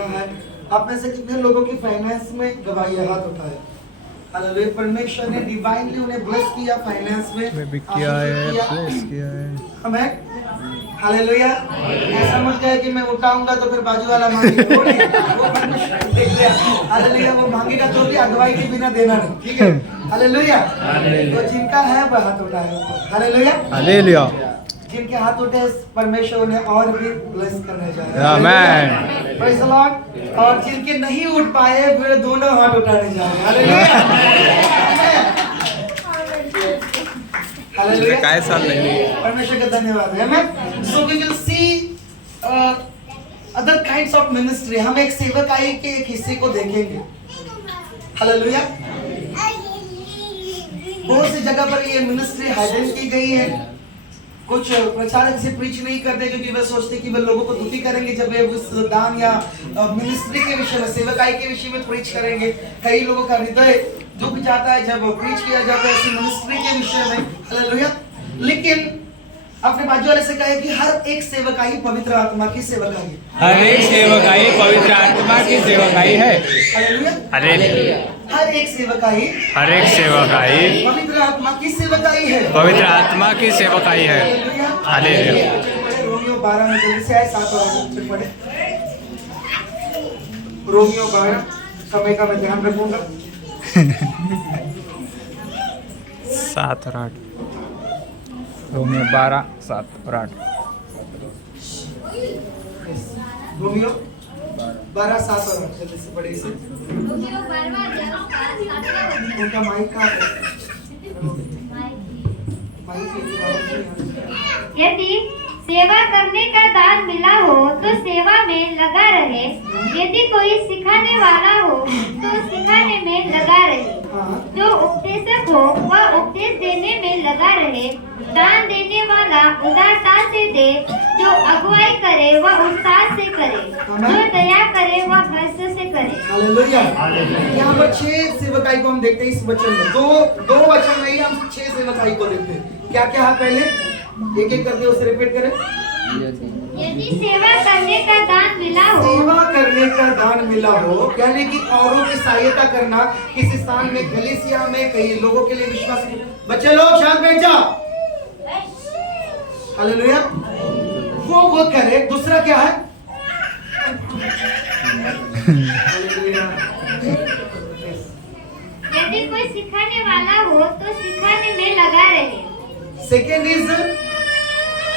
किया है। आप में से कितने लोगों की फाइनेंस में गवाही है? हाथ उठाए। हालेलुया। परमेश्वर ने डिवाइनली उन्हें ब्लेस किया फाइनेंस में, किया है, ब्लेस किया है। हमें हालेलुया। ऐसा मत कहे कि मैं उठाऊंगा तो फिर बाजू वाला मांगेगा, वो नहीं, वो परमेश्वर देख लिया। हालेलुया। वो मांगेगा तो भी अगुवाई के बिना देना नहीं, ठीक है? हालेलुया। तो जिनका है वह हाथ उठाए। Hallelujah, hallelujah. जिनके हाथ उठे परमेश्वर उन्हें और भी ब्लेस करने जा रहे हैं। आमेन। Praise the Lord. और जिनके नहीं उठ पाए वे दोनों हाथ उठाने जा रहे हैं। Hallelujah, hallelujah. काय चाललंय? परमेश्वर का धन्यवाद है। Amen. So we will see other kinds of ministry. हम एक सेवकाई के एक हिस्से को देखेंगे। हालेलुया। बहुत सी जगह पर ये मिनिस्ट्री हाइलाइट की गई है। कुछ प्रचारक से प्रीच नहीं करते क्योंकि वे सोचते कि वे लोगों को दुखी करेंगे जब वे उस दान या मिनिस्ट्री के विषय में, सेवकाई के विषय में प्रीच करेंगे। कई लोगों का हृदय दुख जाता है जब प्रीच किया जाता है ऐसी मिनिस्ट्री के विषय में। हालेलुया। लेकिन अपने बाजू वाले से कहे कि हर एक सेवकाई पवित्र आत्मा की सेवकाई है। हर एक सेवकाई पवित्र आत्मा की सेवकाई है। हालेलुया। हालेलुया। हर एक सेवकाई, हर एक सेवकाई पवित्र आत्मा की सेवकाई है। पवित्र आत्मा की सेवकाई है। हालेलुया। रोमियो 12 में जल्दी से आए, 7 और 8 से पढ़े। रोमियो 12, समय का मैं ध्यान रखूंगा। 7 और 8। रोमियो 12, 7 और 8। रोमियो 12, 7 और 8 जल्दी से पढ़े इसे। उनका माइक कहाँ है? माइक यदि सेवा करने का दान मिला हो तो सेवा में लगा रहे। यदि कोई सिखाने वाला हो तो सिखाने में लगा रहे। जो उपदेशक हो वह उपदेश देने में लगा रहे। दान देने वाला उदारता से दे। जो अगुवाई करे वह उत्साह से करे। जो दया करे वह हर्ष से करे। हालेलुया। यहाँ पर 6 सेवकाई को हम देखते हैं इस वचन में। दो वचन में ही हम 6 सेवकाई को देखते हैं। क्या क्या है? पहले एक एक करके उसे रिपीट करें। यदि सेवा करने का दान मिला हो, सेवा करने का दान मिला हो यानी कि औरों की सहायता करना, किसी स्थान में, कलीसिया में, कई लोगों के लिए विश्वास। बच्चे लोग शांत बैठ जाओ। हालेलुया। वो करे। दूसरा क्या है? यदि कोई सिखाने वाला हो तो सिखाने में लगा रहे। सेकेंड इज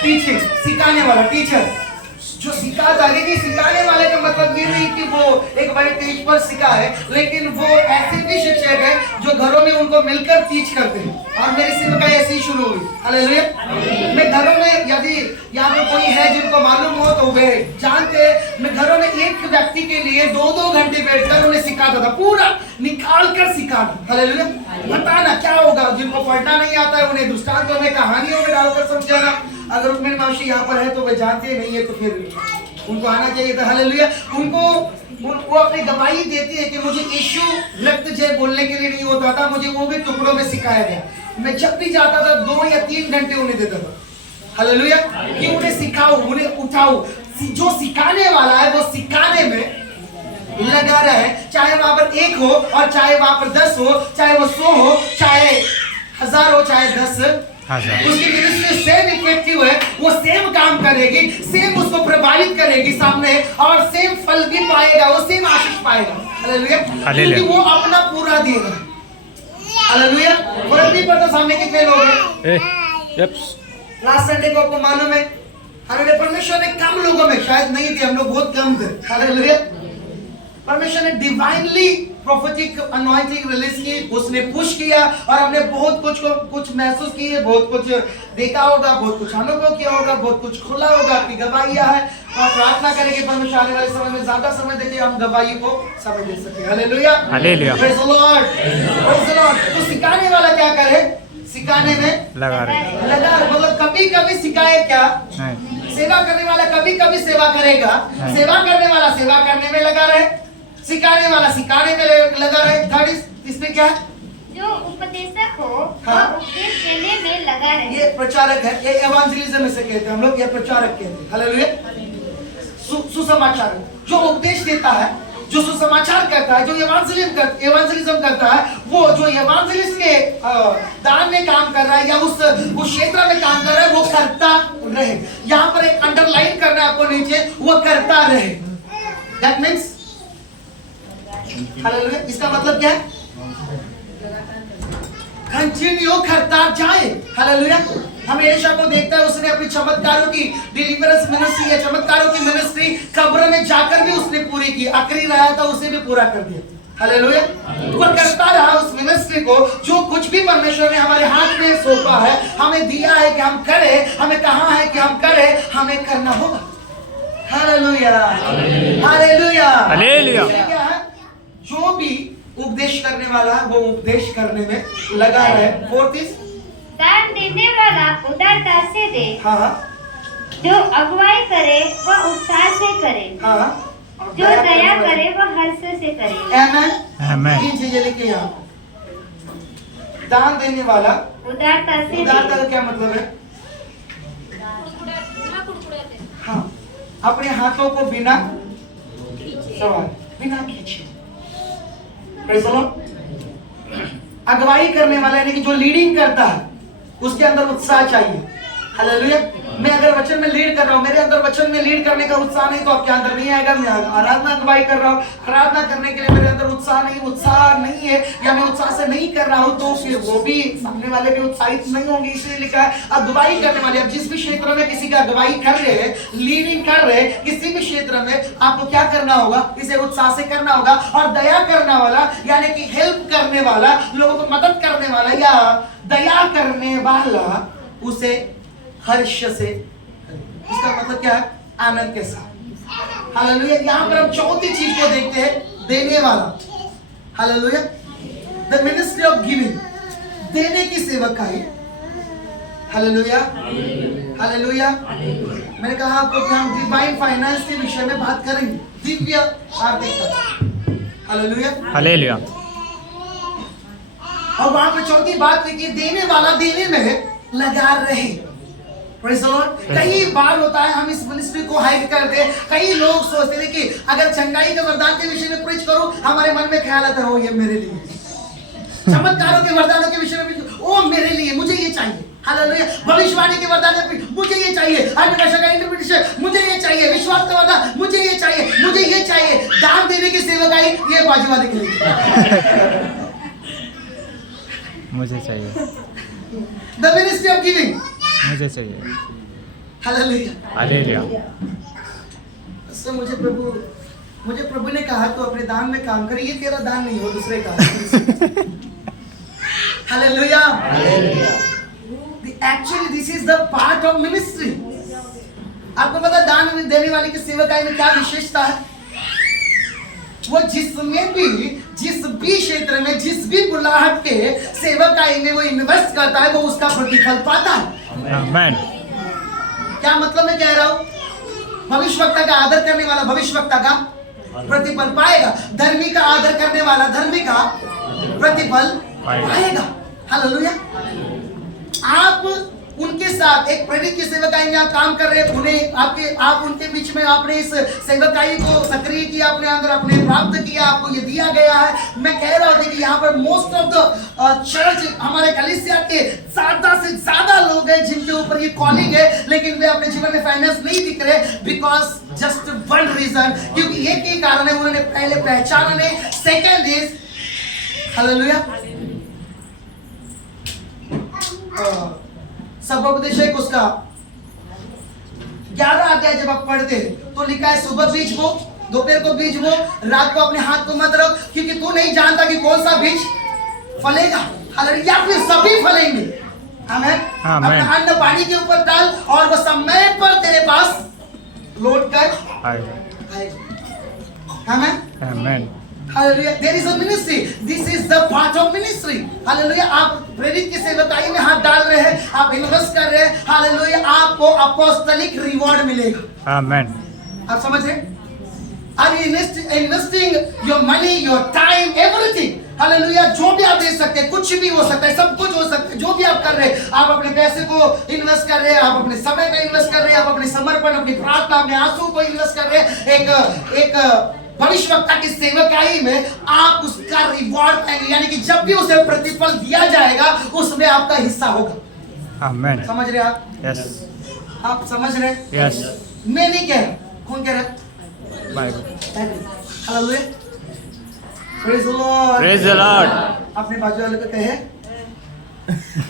टीचिंग, सिखाने वाला, टीचर जो सिखाता है। लेकिन सिखाने वाले का मतलब ये नहीं कि वो एक बड़े टीच पर सिखा है, लेकिन वो ऐसे भी शिक्षक है जो घरों में उनको मिलकर टीच करते हैं। और मेरी सेवकाई ऐसी शुरू हुई। हालेलुया। मैं घरों में, यदि यहाँ पे कोई है जिनको मालूम हो तो वे जानते हैं, मैं घरों में एक व्यक्ति के लिए 2-2 घंटे बैठकर उन्हें सिखाता था, पूरा निकाल कर सिखाना। हालेलुया। बताना क्या होगा। जिनको पढ़ना नहीं आता है उन्हें दृष्टांतों में, कहानियों में डालकर समझाना। अगर मेरी मौसी यहाँ पर है तो वे जानते नहीं है तो फिर उनको आना चाहिए था। हालेलुया। वो अपनी गवाही देती है कि मुझे यीशु रक्त जय बोलने के लिए नहीं होता था, मुझे वो भी टुकड़ों में सिखाया गया। मैं जब भी जाता था 2 या 3 घंटे उन्हें देता था। हालेलुया। कि उन्हें सिखाओ, उन्हें उठाओ। जो सिखाने वाला है वो सिखाने में लगा रहे। चाहे वहां पर 1 हो और चाहे वहां पर 10 हो, चाहे वो 100 हो, चाहे 1000 हो, चाहे 10,000। उसकी मिनिस्ट्री सेम इफेक्टिव है। वो सेम काम करेगी, सेम उसको प्रभावित करेगी सामने, और सेम फल भी पाएगा, वो सेम आशीष पाएगा। हालेलुया। क्योंकि वो अपना पूरा देगा। हालेलुया। फर्क नहीं पड़ता सामने कितने लोग हैं। लास्ट संडे को आपको मालूम है, हालेलुया, परमेश्वर ने कम लोगों में, शायद नहीं थे, हम लोग बहुत कम थे। हालेलुया। परमेश्वर ने डिवाइनली प्रोफेटिक अनॉइंटिंग रिलीज की, उसने पुश किया और हमने बहुत कुछ महसूस की है, बहुत कुछ देखा होगा, बहुत कुछ अनुभव किया होगा, बहुत कुछ खुला होगा। आपकी गवाहियां है और प्रार्थना करेंगे परमेश्वर आने वाले समय में ज्यादा समय देके हम गवाही को समय दे सके। Hallelujah. Hallelujah. Praise the Lord. Praise the Lord. तो सिखाने वाला क्या करे? सिखाने में लगा रहे। लगा, मतलब कभी कभी सिखाए क्या? सेवा करने वाला कभी कभी सेवा करेगा। सेवा करने वाला सेवा करने में लगा रहे, सिखाने वाला सिखाने में लगा रहे। थर्ड इसमें क्या है? जो उपदेशक हो वह उपदेश देने में लगा रहे। ये प्रचारक है। ये एवांजलिज्म में से कहते हैं हम लोग, ये प्रचारक कहते हैं। हालेलुया। सुसमाचार, जो उपदेश देता है, जो सुसमाचार करता है, जो एवांजलिज्म करता है, वो जो एवांजलिस्ट के दान में काम कर रहा है या उस क्षेत्र में काम कर रहा है, वो करता रहे। यहाँ पर एक अंडरलाइन करना है आपको नीचे, वो करता रहे। दैट मीन्स हालेलुया, इसका मतलब क्या है? कंटिन्यू करता जाए। हालेलुया। हम एलिशा को देखता है, उसने अपनी चमत्कारों की डिलीवरेंस मिनिस्ट्री या चमत्कारों की मिनिस्ट्री कब्र में जाकर भी उसने पूरी की। आखिरी रहा था, उसे भी पूरा कर दिया। हालेलुया। वो करता रहा उस मिनिस्ट्री को, जो कुछ भी परमेश्वर ने हमारे हाथ में सौंपा है, हमें दिया है कि हम करें, हमें कहा है कि हम करें, हमें करना होगा। Hallelujah, hallelujah, hallelujah. क्या है? जो भी उपदेश करने वाला है, वो उपदेश करने में लगा रहे। फोर्थ इज दान देने वाला उदारता से दे, हाँ, जो अगुवाई करे वह उत्साह से करे, हाँ, जो दया करे वह हर्ष से करे। आमेन, आमेन। तीन चीजें लिखी यहाँ। दान देने वाला उदारता से उदारता दे, का क्या मतलब है? हाँ, अपने हाथों को बिना सवाल, बिना खींचे। Praise the Lord। अगुवाई करने वाला यानी कि जो लीडिंग करता है, उसके अंदर उत्साह चाहिए। हालेलुया। मैं अगर वचन में लीड कर रहा हूँ, मेरे अंदर वचन में लीड करने का उत्साह नहीं, तो आपके अंदर नहीं आएगा। मैं आराधना अगुवाई कर रहा हूँ, आराधना करने के लिए मेरे अंदर उत्साह नहीं है, या मैं उत्साह से नहीं कर रहा हूँ, तो फिर वो भी सामने वाले भी उत्साहित नहीं होंगे। इसलिए लिखा है अगुवाई करने वाले। अब जिस भी क्षेत्र में किसी का अगुवाई कर रहे हैं, लीडिंग कर रहे हैं, किसी भी क्षेत्र में आपको क्या करना होगा? इसे उत्साह से करना होगा। और दया करने वाला यानी कि हेल्प करने वाला, लोगों को मदद करने वाला या दया करने वाला, उसे हर्ष से। इसका मतलब क्या है? आनंद के साथ। हालेलुया। यहाँ पर हम चौथी चीज को देखते हैं, देने वाला। Hallelujah. The ministry of giving, देने की सेवकाई। Hallelujah, hallelujah. मैंने कहा आपको कि हम डिवाइन फाइनेंस के विषय में बात करेंगे, दिव्य आर्थिकता। Hallelujah, hallelujah. और वहां पर चौथी बात है कि देने वाला देने में लगा रहे। Praise the Lord। कई बार होता है हम इस मिनिस्ट्री को हाइड करते हैं। कई लोग सोचते हैं कि अगर चंगाई के वरदान के विषय में प्रीच करूं, हमारे मन में ख्याल आता है, ओ ये मेरे लिए। चमत्कारों के वरदानों के विषय में, ओ मेरे लिए, मुझे ये चाहिए। हालेलुया। भविष्यवाणी के वरदान मुझे ये चाहिए, अन्य भाषा का इंटरप्रिटेशन मुझे ये चाहिए, विश्वास का वरदान मुझे ये चाहिए, मुझे ये चाहिए। दान देने की सेवकाई ये बाजूवादी के लिए। मुझे चाहिए, द मिनिस्ट्री ऑफ गिविंग, मुझे चाहिए। Hallelujah, hallelujah. इससे मुझे प्रभु ने कहा तो अपने दान में काम कर। ये तेरा दान नहीं हो, दूसरे का। Hallelujah. Actually this is the part of ministry. आपको पता है दान देने वाले की सेवकाई में क्या विशेषता है? वो जिस भी क्षेत्र में, जिस भी बुलाहट के सेवकाई में वो इन्वेस्ट करता है, वो उसका प्रतिफल पाता है। आमेन। क्या मतलब मैं कह रहा हूं? भविष्यवक्ता का आदर करने वाला भविष्यवक्ता का प्रतिफल पाएगा। धर्मी का आदर करने वाला धर्मी का प्रतिफल पाएगा। हालेलुया। आप उनके साथ एक प्रेरित की सेवकाई में आप काम कर रहे हैं, आप उनके बीच में आपने इस सेवकाई को सक्रिय किया, अपने अंदर आपने प्राप्त किया, आपको ये दिया गया है। मैं कह रहा था कि यहाँ पर मोस्ट ऑफ द चर्च, हमारे कलीसिया के ज्यादा से ज्यादा लोग हैं जिनके ऊपर ये कॉलिंग है, लेकिन वे अपने जीवन में फाइनेंस नहीं दिख रहे। बिकॉज जस्ट वन रीजन, क्योंकि एक ही कारण है, उन्होंने पहले पहचाना नहीं। सेकेंड इज हालेलुया, सबोपदेशक उसका 11 अध्याय जब आप पढ़ते हैं तो लिखा है, सुबह बीज बो, दोपहर को बीज बो, रात को अपने हाथ को मत रख, क्योंकि तू नहीं जानता कि कौन सा बीज फलेगा। हालेलुया। या फिर सभी फलेंगे। आमेन। अपना अन्न पानी के ऊपर डाल और वो समय पर तेरे पास लौट कर आएगा। आमेन, आमेन। Hallelujah. There is a ministry. This is the part of ministry. Hallelujah. आप प्रेरित की सेवकाई में हाथ डाल रहे हैं, आप इन्वेस्ट कर रहे हैं। Hallelujah. आपको अपोस्टलिक रिवॉर्ड मिलेगा। आमेन। आप समझ रहे? Are you investing your money, your time, everything? Hallelujah. जो भी आप दे सकते हैं, कुछ भी हो सकता है, सब कुछ हो सकता है, जो भी आप कर रहे हैं, आप अपने पैसे को इन्वेस्ट कर रहे हैं, आप अपने समय को इन्वेस्ट कर रहे हैं, आप अपने समर्पण, अपनी प्रार्थना, अपने आंसू को इन्वेस्ट कर रहे हैं, एक भविष्यवक्ता की सेवकाई में आप उसका रिवॉर्ड पाएंगे, यानी कि जब भी उसे प्रतिफल दिया जाएगा उसमें आपका हिस्सा होगा। आमेन। समझ रहे आप? यस आप समझ रहे? यस। मैं नहीं कह रहा, कौन कह रहा है? Bible. Hallelujah, praise the Lord, praise the Lord. अपने बाजू वाले को कहे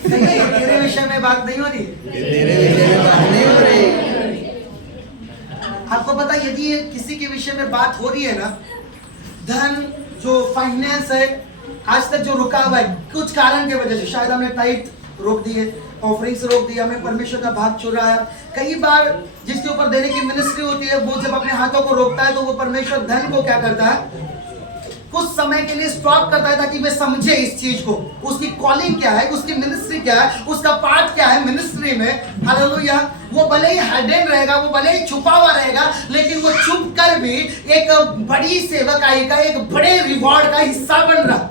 तेरे विषय में बात नहीं हो रही, तेरे विषय में बात नहीं हो रही। आपको पता, यदि किसी के विषय में बात हो रही है ना, धन जो फाइनेंस है, आज तक जो रुका हुआ है कुछ कारण के वजह से, शायद हमने टाइट रोक दिए, ऑफरिंग्स रोक दिया, हमने परमेश्वर का भाग चुराया। कई बार जिसके ऊपर देने की मिनिस्ट्री होती है, वो जब अपने हाथों को रोकता है तो वो परमेश्वर धन को क्या करता है, कुछ समय के लिए स्टॉप करता है, ताकि वे समझे इस चीज को, उसकी कॉलिंग क्या है, उसकी मिनिस्ट्री क्या है, उसका पार्ट क्या है मिनिस्ट्री में। हालेलुया। वो भले ही हिडन रहेगा, वो भले ही छुपा हुआ रहेगा, लेकिन वो छुप कर भी एक बड़ी सेवकाई का, एक बड़े रिवॉर्ड का हिस्सा बन रहा।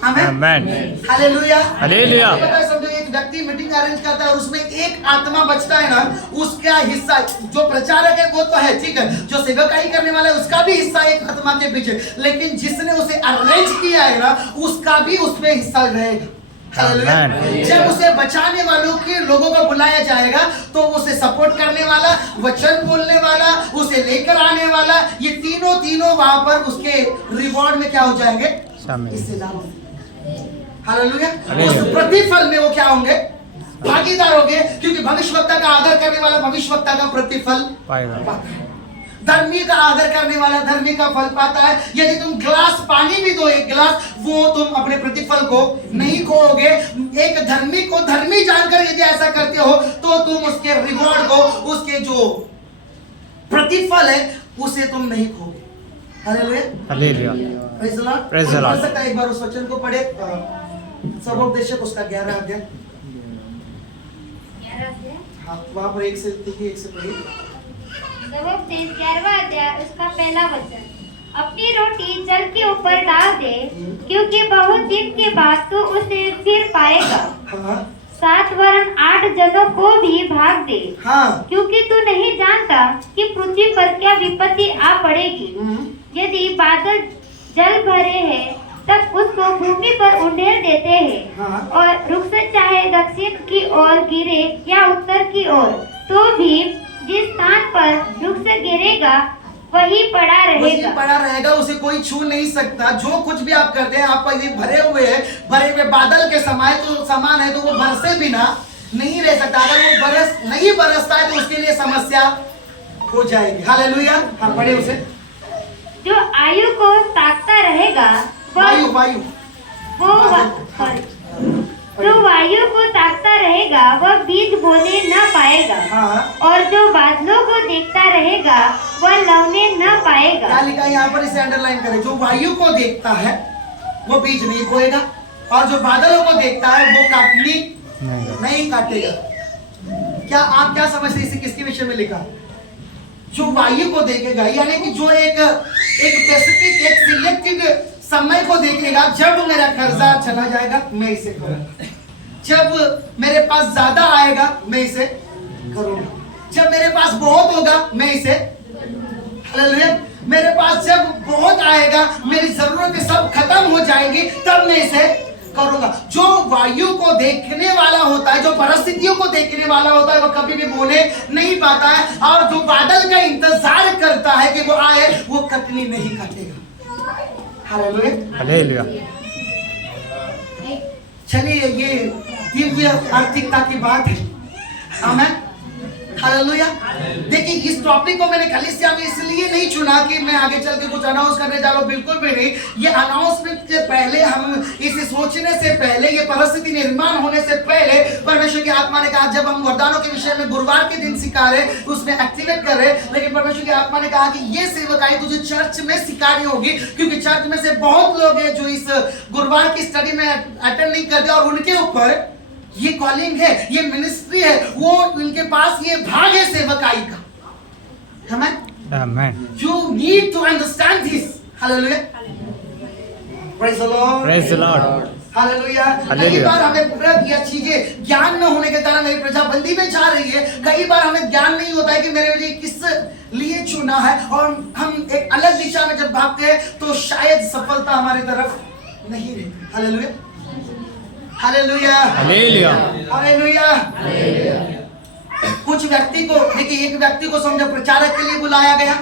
आमेन। हालेलुया। हालेलुया। पता है, समझो एक व्यक्ति मीटिंग अरेंज करता है और उसमें एक आत्मा बचता है ना, उसका हिस्सा, जो प्रचारक है वो तो है, ठीक है, जो सेवकाई करने वाला है उसका भी हिस्सा एक आत्मा के पीछे, लेकिन जिसने उसे अरेंज किया है ना, उसका भी उसमें हिस्सा रहेगा। हालेलुया। जब उसे बचाने वालों के लोगों को बुलाया जाएगा तो उसे सपोर्ट करने वाला, वचन बोलने वाला, उसे लेकर आने वाला, ये तीनों वहां पर उसके रिवॉर्ड में क्या हो जाएंगे, हिस्सेदार होंगे। हालेलुया। उस प्रतिफल में वो क्या होंगे, भागीदार होंगे, क्योंकि भविष्यवक्ता का आदर करने वाला भविष्यवक्ता का प्रतिफल पाएगा। धर्मी का आदर करने वाला धर्मी का फल पाता है। यदि तुम गिलास पानी भी दो, एक गिलास, वो तुम अपने प्रतिफल को नहीं खोओगे। एक धर्मी को धर्मी जानकर यदि ऐसा करते हो तो तुम उसके रिवॉर्ड को, उसके जो प्रतिफल है उसे तुम नहीं खोओगे। Hallelujah. Hallelujah. Praise the Lord. Praise the Lord. हो सकता है एक बार उस वचन को पढ़े, सबोपदेशक उसका 11 अध्याय, हाँ वहां पर 1 से देखिए, 1 से पढ़िए। सबोपदेश 11वां अध्याय उसका पहला वचन, अपनी रोटी जल के ऊपर डाल दे, क्योंकि बहुत दिन के बाद तू उसे फिर पाएगा। हाँ 7 वरन 8 जनों को भी भाग दे, हाँ। क्योंकि तू नहीं जानता कि पृथ्वी पर क्या विपत्ति आ पड़ेगी। यदि बादल जल भरे हैं तब उसको भूमि पर उंडेल देते हैं, हाँ। और वृक्ष चाहे दक्षिण की ओर गिरे या उत्तर की ओर, तो भी जिस स्थान पर वृक्ष गिरेगा वही पड़ा रहेगा, उसे कोई छू नहीं सकता। जो कुछ भी आप करते हैं, आप यदि भरे हुए बादल के समान है तो वो बरसे बिना नहीं रह सकता। अगर वो नहीं बरसता है तो उसके लिए समस्या हो जाएगी। हालेलुया। हाँ पढ़े उसे। जो आयु को ताकता रहेगा जो वायु को ताकता रहेगा वह बीज बोने न पाएगा। हाँ। और जो बादलों को देखता रहेगा वह लौने न पाएगा। क्या लिखा है यहाँ पर, इसे अंडरलाइन करें। जो वायु को देखता है वो बीज नहीं बोएगा, और जो बादलों को देखता है वो काटनी नहीं काटेगा। क्या आप क्या समझते हैं, इसे किसके विषय में लिखा? जो वायु को देखेगा, यानी कि जो एक स्पेसिफिक, एक सिलेक्टेड समय को देखेगा। जब मेरा कर्जा चला जाएगा मैं इसे करूंगा, जब मेरे पास ज्यादा आएगा मैं इसे करूंगा, जब मेरे पास बहुत होगा मैं इसे, हालेलुया, मेरे पास जब बहुत आएगा, मेरी जरूरतें सब खत्म हो जाएंगी, तब मैं इसे करूंगा। जो वायु को देखने वाला होता है, जो परिस्थितियों को देखने वाला होता है, वो कभी भी बोले नहीं पाता है। और जो बादल का इंतजार करता है कि वो आए, वो कतनी नहीं काटेगा। हालेलुया। चलिए, ये दिव्य आर्थिकता की बात है। आमीन। हालेलुया। देखिए, इस टॉपिक को मैंने कलीसिया में इसलिए नहीं चुना कि मैं आगे चल के कुछ अनाउंस करने जा रहा हूं, बिल्कुल भी नहीं। ये अनाउंसमेंट के पहले, हम इसे सोचने से पहले, ये परिस्थिति निर्माण होने से पहले परमेश्वर की आत्मा ने कहा, जब हम वरदानों के विषय में गुरुवार के दिन सिखा रहे, उसमें एक्टिवेट कर रहे, लेकिन परमेश्वर की आत्मा ने कहा कि ये सेवकाई तुझे चर्च में सिखानी होगी, क्योंकि चर्च में से बहुत लोग हैं जो इस गुरुवार की स्टडी में अटेंड नहीं करते, और उनके ऊपर ये कॉलिंग है, ये मिनिस्ट्री है, वो उनके पास ये भाग है सेवकाई का। आमेन। आमेन। You need to understand this. Hallelujah. Praise the Lord. Praise the Lord. Hallelujah. कई हालेलुया। बार हमें प्रभु यह चीजें ज्ञान न होने के कारण मेरी प्रजा बंदी में जा रही है। कई बार हमें ज्ञान नहीं होता है कि मेरे लिए किस लिए चुना है, और हम एक अलग दिशा में जब भागते हैं तो शायद सफलता हमारी तरफ नहीं रहती। Hallelujah, hallelujah, hallelujah. हालेलुया। कुछ व्यक्ति को देखिए, एक व्यक्ति को समझो प्रचारक के लिए बुलाया गया।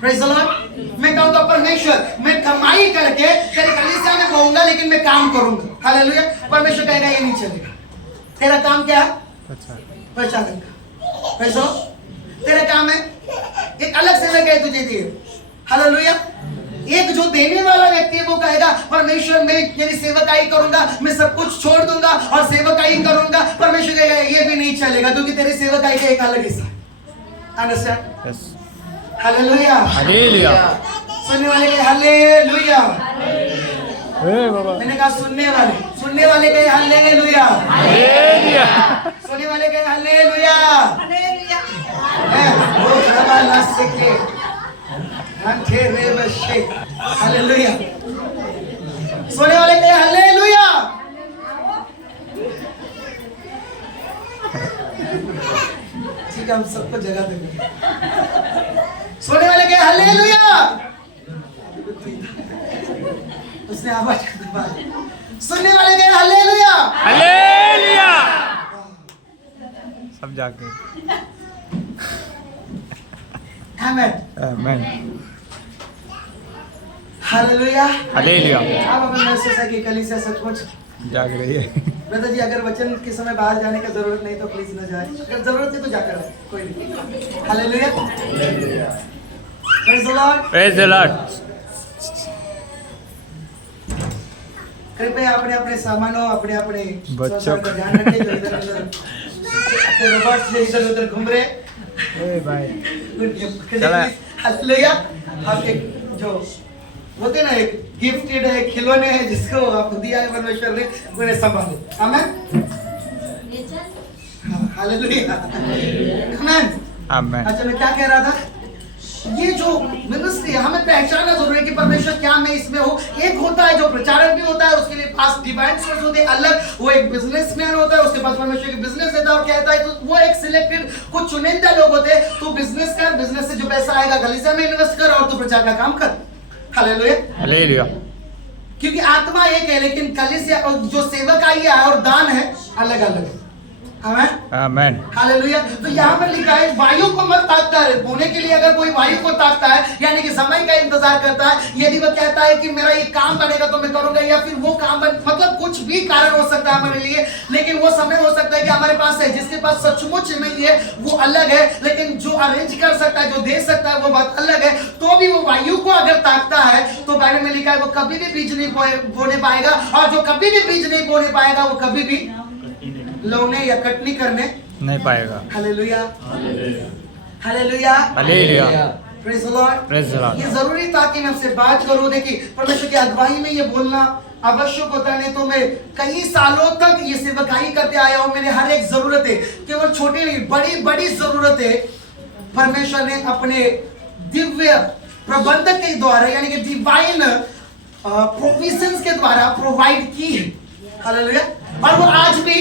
Praise the Lord. मैं कहूँगा परमेश्वर, मैं कमाई करके तेरे कलीसिया में कहूँगा, लेकिन मैं काम करूँगा। हालेलुया। परमेश्वर कहेगा ये नहीं चलेगा। तेरा काम क्या है? प्रचारक का। Praise the Lord. तेरा काम है एक अलग सेवक है तुझे दिए। हालेलुया। एक जो देने वाला व्यक्ति है वो कहेगा परमेश्वर मैं तेरी सेवकाई करूंगा, मैं सब कुछ छोड़ दूंगा और सेवकाई करूंगा। परमेश्वर कहेगा ये भी नहीं चलेगा, क्योंकि तेरी सेवकाई का एक अलग हिस्सा है। अंडरस्टैंड? यस। हालेलुया। हालेलुया। सुनने वाले कहे हालेलुया। ए बाबा। मैंने कहा सुनने वाले कहे हालेलुया। हालेलुया। सुनने वाले कहे हालेलुया। वो रबा लसके अंधे रे बशे। हालेलुया। सुनने वाले कहे हालेलुया। ठीक है, हम सबको जगह देंगे। सोने वाले के हालेलुया। उसने आवाज दबा दी। सुनने वाले के हालेलुया। हालेलुया। सब जाके। आमेन। आमेन। हालेलुया। हालेलुया। आप अपने महसूस है कि कलीसिया सचमुच जाग रही है। ब्रदर जी, अगर वचन के समय बाहर जाने की जरूरत नहीं तो प्लीज न जाए, अगर जरूरत है तो जाकर आए, कोई नहीं। Hallelujah. Praise the Lord. Praise the Lord. कृपया अपने अपने सामानों, अपने अपने बच्चों का ध्यान रखें जो इधर उधर अपने रोबोट्स जो इधर उधर घूम रहे। ए भाई। चला। हालेलुया। आप एक जो होते ना, एक गिफ्टेड है, खिलौने हैं जिसको आपको दिया है परमेश्वर ने, उन्हें संभालो। आमेन। हालेलुया। आमेन। आमेन। अच्छा, मैं क्या कह रहा था? ये जो मिनिस्ट्री है हमें पहचानना जरूरी है कि परमेश्वर क्या मैं इसमें हूँ। एक होता है जो प्रचारक भी होता है, उसके लिए पास डिवाइन सोर्स होते हैं अलग, वो एक बिजनेसमैन होता है, उसके पास परमेश्वर की बिजनेस देता है और कहता है, तो वो एक सिलेक्टेड कुछ चुनिंदा लोग होते हैं। तू बिजनेस कर, बिजनेस से जो पैसा आएगा कलीसिया में इन्वेस्ट कर और तू प्रचार का काम कर। हालेलुया। हालेलुया। क्योंकि आत्मा एक है, लेकिन कलीसिया और जो सेवक आई है और दान है अलग अलग है। आमेन। आमेन। हालेलुया। तो यहाँ पर लिखा है वायु को मत ताकता है। बोने के लिए अगर कोई वायु को ताकता है, यानी कि समय का इंतजार करता है, यदि वह कहता है कि मेरा ये काम बनेगा तो मैं करूंगा, या फिर वो काम मतलब कुछ भी कारण हो सकता है हमारे लिए, लेकिन वो समय हो सकता है कि हमारे पास है, जिसके पास सचमुच नहीं है वो अलग है, लेकिन जो अरेंज कर सकता है, जो दे सकता है वो बात अलग है। तो भी वो वायु को अगर ताकता है तो बाइबल में लिखा है वो कभी भी बीज नहीं बोने पाएगा, और जो कभी भी बीज नहीं बोने पाएगा वो कभी भी लौने या कटनी करने नहीं पाएगा। Hallelujah. Hallelujah. Hallelujah. Praise the Lord. Praise the Lord. ये जरूरी था कि मैं आपसे बात करूं। देखिए, परमेश्वर की अगुवाई में ये बोलना आवश्यक होता है, नहीं तो मैं कई सालों तक ये सेवकाई करते आया हूं। मेरे हर एक जरूरत है, केवल छोटी नहीं, बड़ी बड़ी जरूरत है, परमेश्वर ने अपने दिव्य प्रबंधक के द्वारा, यानी कि डिवाइन प्रोविजंस के द्वारा प्रोवाइड की है। हालेलुया। और वो आज भी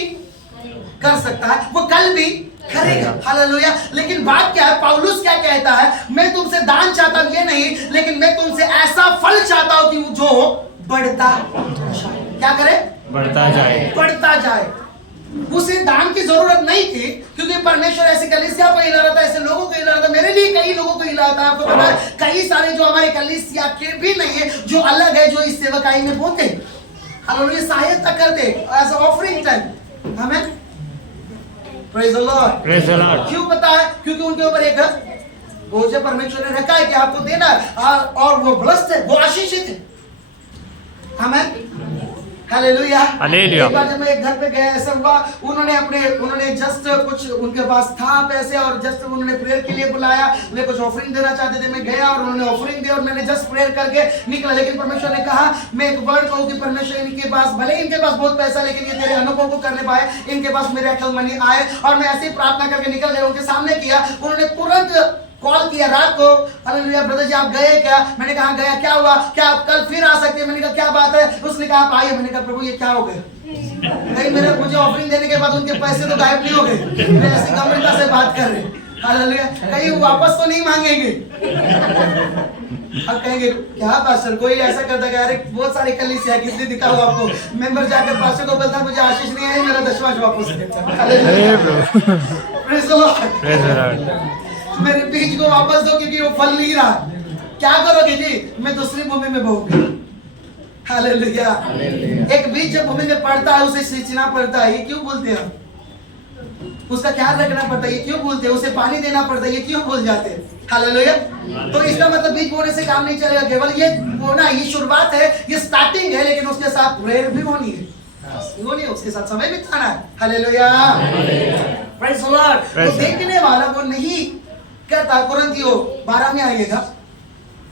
कर सकता है, वो कल भी करेगा। हालेलुया। लेकिन बात क्या है, पौलुस क्या कहता है? मैं तुमसे दान चाहता हूं ये नहीं, लेकिन मैं तुमसे ऐसा फल चाहता हूं कि जो बढ़ता जाए। क्या करे? बढ़ता जाए। बढ़ता जाए। उसे दान की जरूरत नहीं थी, क्योंकि परमेश्वर ऐसे कलीसिया को हिला रहा था, ऐसे लोगों को हिला रहा था, मेरे लिए कई लोगों को हिला था। आपको पता है कई सारे जो हमारे कलीसिया के भी नहीं है, जो अलग है, जो इस सेवकाई में बोते हैं, हालेलुया, सहायता करते एज ऑफरिंग टाइम। हमें praise the Lord. Praise the Lord. क्यों पता है? क्योंकि उनके ऊपर एक बोझ परमेश्वर ने रखा है कि आपको देना है, और वो ब्लेस्ड है, वो आशीषित है। हमें हालेलुया। हालेलुया। एक बार जब मैं एक घर पे गया, ऐसा हुआ, उन्होंने जस्ट कुछ उनके पास था पैसे, और जस्ट उन्होंने प्रेयर के लिए बुलाया, वे कुछ ऑफरिंग देना चाहते थे। मैं गया और उन्होंने ऑफरिंग दी और मैंने जस्ट प्रेयर करके निकला। लेकिन परमेश्वर ने कहा, मैं एक वर्ड कहूं कि परमेश्वर इनके पास, भले इनके पास बहुत पैसा, लेकिन ये तेरे अनुभव को करने पाए, इनके पास मेरे अकल मनी आए। और मैं ऐसे ही प्रार्थना करके निकल गया, उनके सामने किया, उन्होंने तुरंत कॉल किया रात को, हालेलुया ब्रदर जी आप गए क्या? मैंने कहा गया, क्या हुआ? क्या आप कल फिर आ सकते हैं? मैंने कहा क्या बात है? उसने कहा आप आइए। मैंने कहा प्रभु ये क्या हो गया? कहीं मेरे मुझे ऑफरिंग देने के बाद उनके पैसे तो गायब नहीं हो गए? मैं ऐसी गंभीरता से बात कर रहे हैं, हालेलुया। कहीं वापस तो नहीं मांगेंगे? अब कहेंगे क्या पास्टर कोई ऐसा करता है? अरे बहुत सारे कलीसिया किसने दिखा हुआ आपको? मेंबर जाकर पास्टर को बोलता मुझे आशीष नहीं है, मेरा दशमांश वापस देता। Praise the Lord. मेरे बीज को वापस दो क्योंकि वो फल नहीं रहा। क्या करोगे जी? मैं दूसरी भूमि में बोऊंगा। हालेलुया। एक बीज जब भूमि में पड़ता है उसे सींचना पड़ता है, ये क्यों बोलते हैं? उसका ख्याल रखना पड़ता है, ये क्यों बोलते हैं? उसे पानी देना पड़ता है, ये क्यों भूल जाते हैं? हालेलुया। तो इसका मतलब बीज बोने से काम नहीं चलेगा। केवल ये बोना, ये शुरुआत है, ये स्टार्टिंग है, लेकिन उसके साथ प्रेयर भी होनी है, होनी है, उसके साथ समय बिताना है। हालेलुया। Praise the Lord. तो देखने वाला वो नहीं कहता। कुरिन्थियों 12 में आइएगा,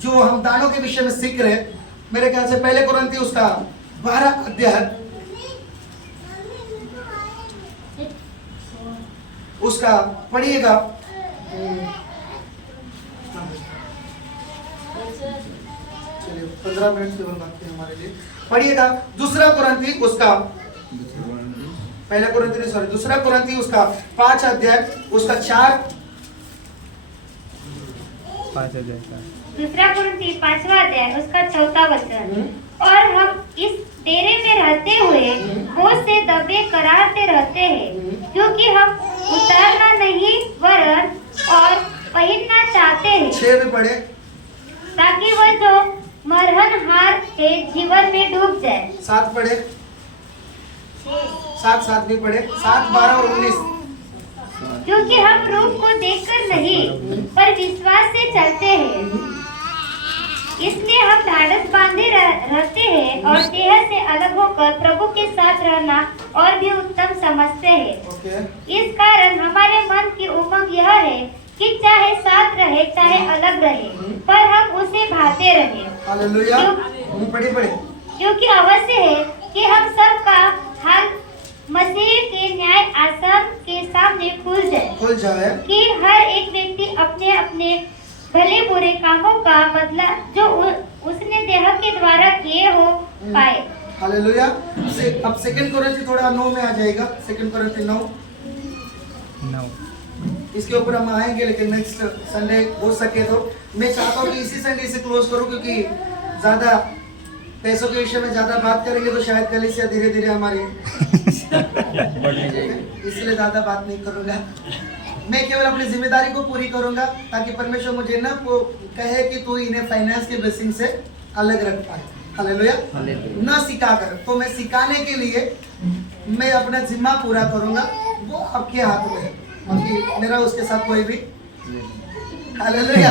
जो हम दानों के विषय में सीख रहे हैं। मेरे ख्याल से पहले कुरिन्थियों उसका 12 अध्याय उसका पढ़िएगा। चलिए 15 मिनट केवल बाकी है हमारे लिए। पढ़िएगा दूसरा कुरिन्थी उसका पहला कुरिन्थी सॉरी दूसरा कुरिन्थी उसका 5 अध्याय उसका 5 अध्याय दूसरा कुरिन्थी 5वां अध्याय उसका 4था वचन। और हम इस डेरे में रहते हुए बोझ से दबे करारते रहते हैं, क्योंकि हम उतारना नहीं वरन और पहनना चाहते हैं। 6 में पढ़े, ताकि वह जो मरहनहार है जीवन में डूब जाए। 7 पढ़े, 7 भी पढ़े, 7, 12 और 19। क्योंकि हम रूप को देखकर नहीं पर विश्वास से चलते हैं, इसलिए हम ढाढ़स बांधे रहते हैं और देह से अलग होकर प्रभु के साथ रहना और भी उत्तम समझते हैं। इस कारण हमारे मन की उमंग यह है कि चाहे साथ रहे चाहे अलग रहे, पर हम उसे भाते रहे। हालेलुया। पढ़े क्योंकि अवश्य है कि हम सब का हाल मसीह के न्याय आसन के सामने खुल जाए कि हर एक व्यक्ति अपने अपने भले बुरे कामों का बदला जो उसने देह के द्वारा किए हो पाए। हालेलुया। अब सेकंड कुरिन्थी थोड़ा 9 में आ जाएगा। सेकंड कुरिन्थी 9 इसके ऊपर हम आएंगे, लेकिन नेक्स्ट संडे हो सके तो। मैं चाहता हूँ कि इसी संडे से क्लोज करूँ, क्योंकि ज्यादा पैसों के विषय में ज्यादा बात करेंगे तो शायद कलीसिया धीरे धीरे हमारी इसलिए ज्यादा बात नहीं करूंगा। मैं केवल अपनी जिम्मेदारी को पूरी करूंगा, ताकि परमेश्वर मुझे ना वो कहे कि तू इन्हें फाइनेंस के ब्लेसिंग से अलग रख पाए। हालेलुया। ना सिखा कर, तो मैं सिखाने के लिए मैं अपना जिम्मा पूरा करूंगा, वो आपके हाथ में है, क्योंकि मेरा उसके साथ कोई भी। हालेलुया।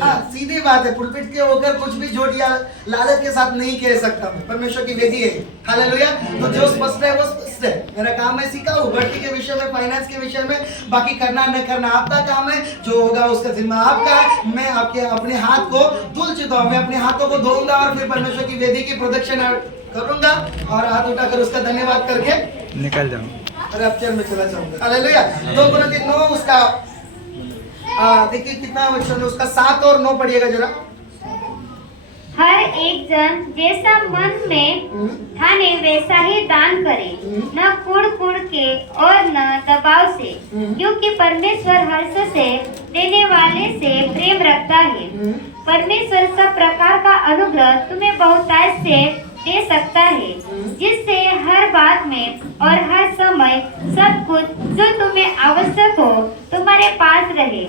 हाँ, सीधी बात है, पुलपिट के होकर कुछ भी झूठ या लालच के साथ नहीं कह सकता। परमेश्वर की वेदी है। हालेलुया। तो जो स्पष्ट है वो स्पष्ट है। मेरा काम है सिखाऊं, भर्ती के विषय में, फाइनेंस के विषय में। बाकी करना न करना आपका काम है, जो होगा उसका जिम्मा आपका है। मैं आपके अपने हाथ को धुल चुका हूँ, मैं अपने हाथों को धोऊंगा और फिर परमेश्वर की वेदी की प्रदक्षिणा करूंगा और हाथ उठाकर उसका धन्यवाद करके निकल जाऊंगा, रैप्चर में चला जाऊंगा। हालेलुया। 2 कुरिन्थी 9 उसका देखिए कितना वचन है उसका, 7 और 9 पढ़िएगा जरा। हर एक जन जैसा मन में ठाने वैसा ही दान करे, न कुड़ के और न दबाव से, क्योंकि परमेश्वर हर्ष से देने वाले से प्रेम रखता है। परमेश्वर सब प्रकार का अनुग्रह तुम्हें बहुतायत से दे सकता है, जिससे हर बात में और हर समय सब कुछ जो तुम्हें आवश्यक हो तुम्हारे पास रहे,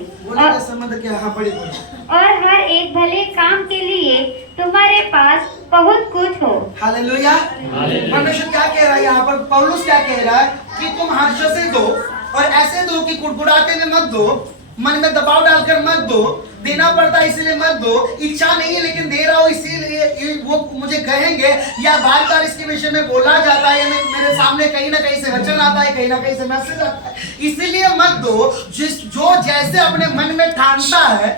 और हर एक भले काम के लिए तुम्हारे पास बहुत कुछ हो। हालेलुया। परमेश्वर क्या कह रहा है यहाँ पर? पौलुस क्या कह रहा है कि तुम हर्ष से दो, और ऐसे दो कि कुड़कुड़ाते में मत दो, मन में दबाव डालकर मत दो। देना पड़ता है इसलिए मत दो, इच्छा नहीं है लेकिन दे रहा हो इसीलिए वो मुझे कहेंगे, या बार बार इसके विषय में बोला जाता है, मेरे सामने कहीं ना कहीं से वचन आता है, कहीं ना कहीं से मैसेज आता है, इसीलिए मत दो। जो जैसे अपने मन में ठानता है,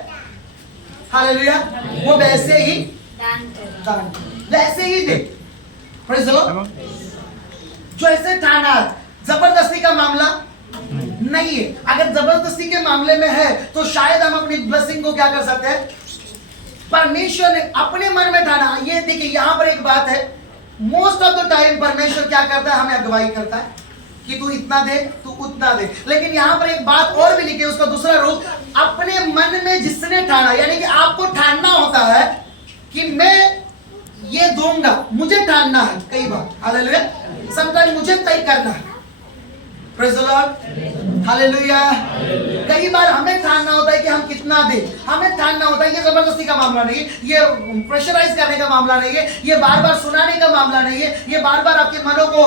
हालेलुया, वो वैसे ही दान, वैसे ही दे। Praise the Lord. जो ऐसे ठाना, जबरदस्ती का मामला नहीं है। अगर जबरदस्ती के मामले में है तो शायद हम अपनी ब्लेसिंग को क्या कर सकते हैं, परमेश्वर ने अपने मन में ठाना। ये देखिए यहाँ पर एक बात है, मोस्ट ऑफ द टाइम परमेश्वर क्या करता है, हमें अगुवाई करता है कि तू इतना दे, तू उतना दे। लेकिन यहाँ पर एक बात और भी लिखी है, उसका दूसरा रूप, अपने मन में जिसने ठाना, यानी कि आपको ठानना होता है कि मैं ये दूंगा, मुझे ठानना है। कई बार हालेलुया, समटाइम मुझे तय करना है। Praise the Lord, hallelujah. कई बार हमें ठानना होता है कि हम कितना दें, हमें ठानना होता है। ये जबरदस्ती का मामला नहीं है, ये प्रेशराइज करने का मामला नहीं है, ये बार बार सुनाने का मामला नहीं है, ये बार बार आपके मनों को